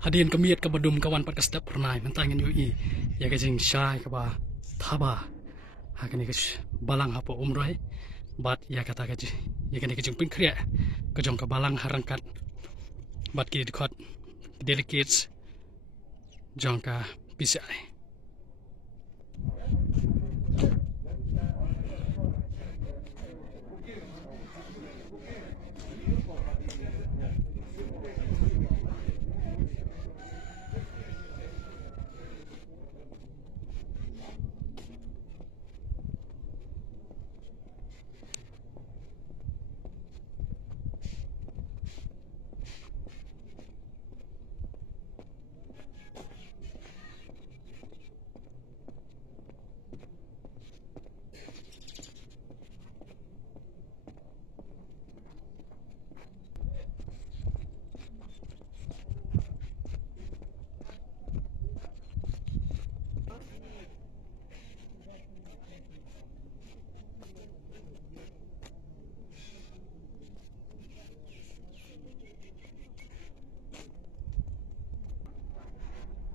hadian kemiat ke bedum kawan pat kasdap pernah mentangin UI ya kajing syai ke ba thaba hakani ke balang apa umroy bat ya kata kaji ya kani kajing pingkria kajong ke balang harangkat bat ki dikot delegates jangka pisai.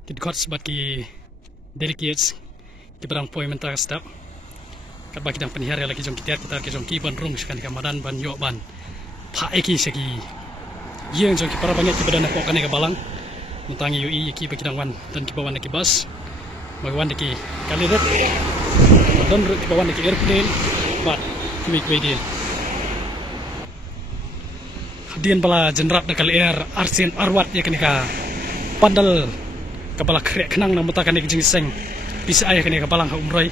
Kidkot sebat ki delegates ki barang poin mentar step kat bagi dang penihar lagi jong kita ki jong ki ban rung sekan kamadan ban yo ban pa eki segi yang jong ki para banyak ki badan ko kan ke balang mentangi UI ki bagi dang wan dan ki bawan ki bus bagawan ki kali ret dan ki bawan ki airplane bat ki dia hadian bala jenderal dekal air arsen arwat ya kenika pandal kepala krek kenang na mutakan ni jing seng bisa ayah kini kepalang ha umroy